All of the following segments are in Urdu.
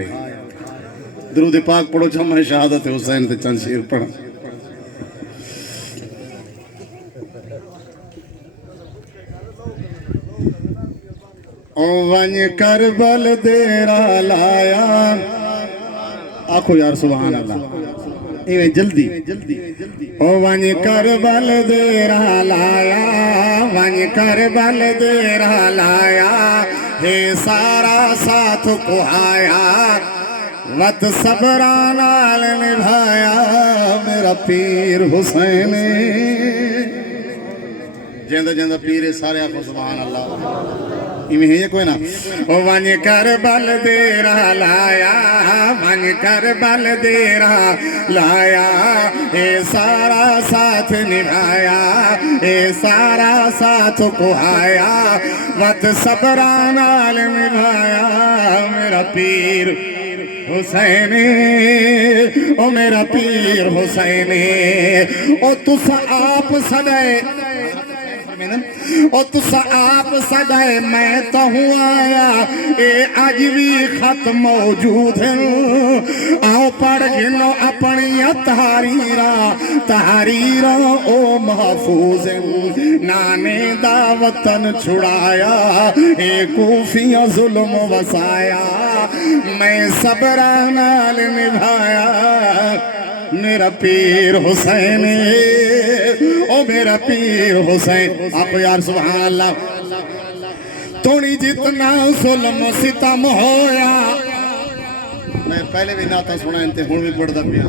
وے درود پاک پڑھو جب میں شہادت حسین تے چند شیر پڑھا ونج کربل دیرا لایا آخو یار سبحان اللہ ایویں جلدی ونج کربل دیرا لایا ونج کربل دیرا لایا ہے سارا ساتھ کو آیا وط صبرانال نبھایا میرا پیر حسین جیندہ جیندہ پیر سارے آخو سبحان اللہ ایمی ہے یہ کوئی نا ونج کربل دیرا لایا ونج کربل دیرا لایا اے سارا ساتھ نبھایا اے سارا ساتھ کو آیا وقت صبرانال نبھایا میرا پیر حسین او میرا پیر حسین او تس آپ سدائے او تس آپ سدائے میں تو ہوں آیا اے آج بھی خط موجود ہیں آؤ پڑھ گنو اپنی تحریرہ او محفوظ ہیں نانے دا وطن چھڑایا اے کوفیاں ظلم وسایا میں صبرانال نبھایا میرا پیر حسین او میرا پیر حسین آپ یار سبحان اللہ تھوڑی جتنا ظلم ستم ہویا میں پہلے بھی ناتا سنا انتے ہون بھی پڑھتا پیا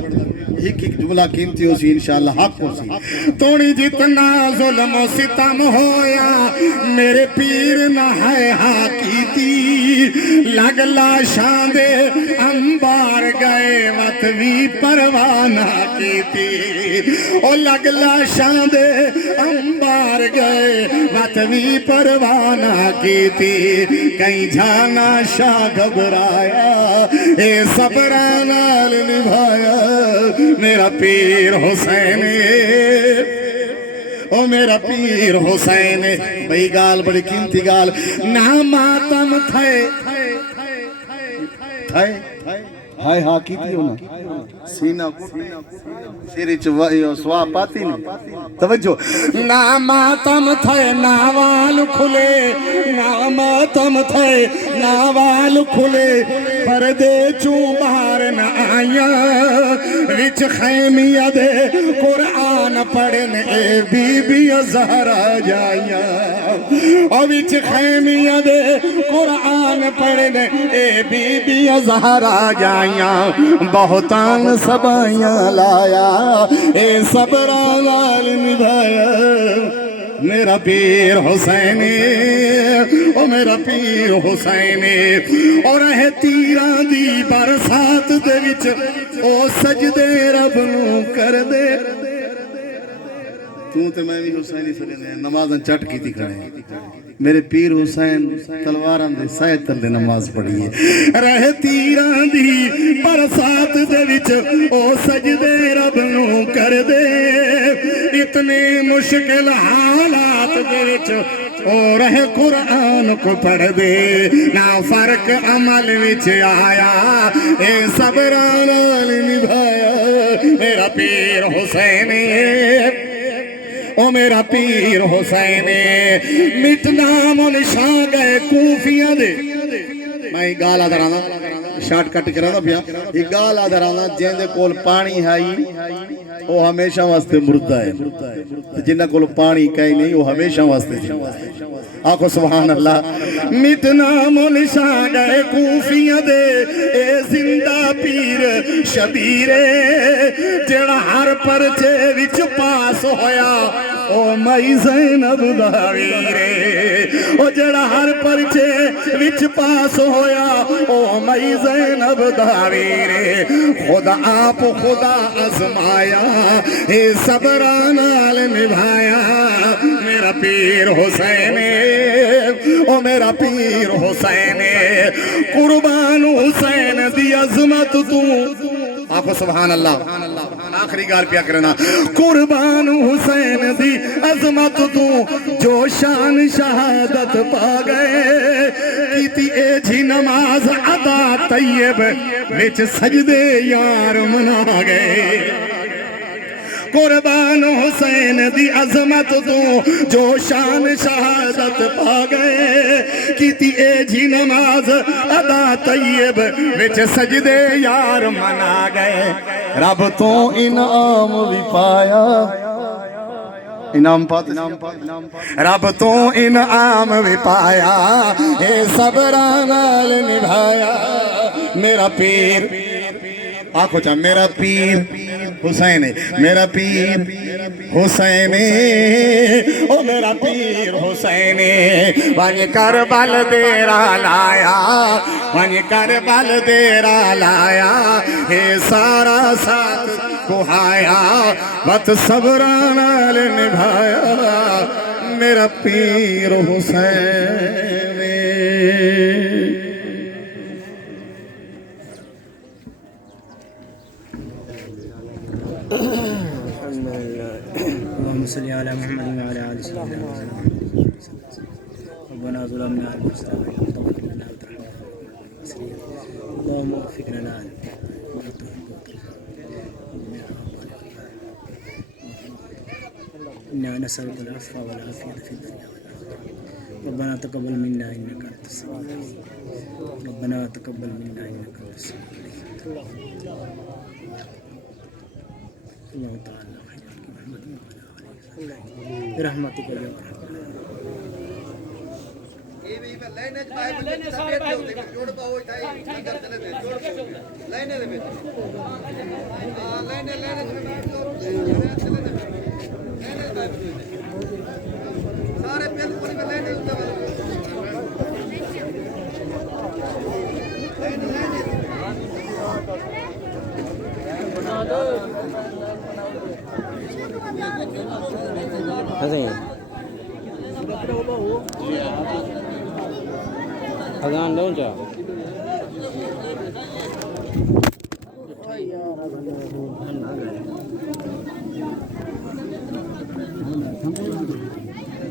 ایک جملہ قیمتی ہو سی انشاءاللہ حق ہو سی تھوڑی جتنا ظلم ستم ہویا میرے پیر نہ ہے حاکی تھی لگلا شاندے انبار گئے مطوی پروانہ کی تھی او لگلا شاندے انبار گئے مطوی پروانہ کی تھی کہیں جانا شاہ گھبرایا اے صبرانال نبھایا میرا پیر حسین او میرا پیر حسین بھئی گال بڑی قیمتی گال ناماتم تھے ہائے ہاں کی تھی ہونا سینہ سیری سوا پاتی نہیں توجہ ناماتم تھے ناوال کھلے ناماتم تھے ناوال کھلے پردے چوں باہر نہ آیا وچ خیمیہ دے قرآن پڑھنے بی بی زہرا جایا اور وچ خیمیہ دے قرآن پڑھنے بی بی زہرا جایا بہتان سبائیاں لایا اے صبرانال نبھایا میرا پیر حسین او میرا پیر حسین اور ہے تیران دی برسات دے وچ او سجدے رب نو کر دے تے میں بھی حسینی سلے نمازن چٹ کی تھی کھڑے میرے پیر حسین تلواران دے سائے تلے نماز پڑھئیے رہ تیران دی برسات دے وچ او سجدے رب نو کر دے اتنے مشکل حالات دے وچ او رہ قرآن کو پڑھ دے نہ فرق عمل وچ آیا اے صبرانال نبھایا میرا پیر حسین او میرا پیر حسین مٹنا منشاں گئے کوفیاں دے میں گالا درانا شارٹ کٹ کرانا پیا یہ گالا درانا جن دے کول پانی ہائی وہ ہمیشہ واسطے مردہ ہے جنہ کول پانی کہیں نہیں وہ ہمیشہ واسطے تھی آنکھو سبحان اللہ مٹنا منشاں گئے کوفیاں دے اے زندہ پیر شبیرے جڑا ہر پرچے وچ پاس ہویا او مائی زینب دا ویرے او جڑا ہر پرچے وچ پاس ہویا او مائی زینب دا ویرے خدا آپ خدا آزمایا اے صبرانال نبھایا میرا پیر حسین او میرا پیر حسین قربان حسین دی عظمت تو آخو سبحان اللہ آخری گال پیا کرنا قربان حسین دی عظمت تو جو شان شہادت پا گئے کیتی اے جھی نماز ادا طیب وچ سجدے یار منا گئے قربان حسین دی عظمت تو جو شان شہادت پا گئے کیتی اے جھی نماز ادا طیب وچ سجدے یار منا گئے رب تو انعام بھی پایا انعام پاتے رب تو انعام بھی پایا اے صبرانال نبھایا میرا پیر آنکھو چاہ میرا پیر حسین میرا پیر حسین او میرا پیر حسین وانی کربل دیرا لایا وانی کربل دیرا لایا اے سارا ساتھ کہایا بت صبرانال نبھایا میرا پیر حسین اللهم صل على محمد وعلى آل سيدنا محمد ربنا ظلمنا أنفسنا وإن لم تغفر لنا وترحمنا اللهم اغفر لنا إنا نسألك العفو والعافية في الدنيا والآخرة ربنا تقبل منا إنك أنت السميع العليم ربنا تقبل منا إنك أنت السميع العليم الله تعالى برحمتك يا ارحم اذان لون جا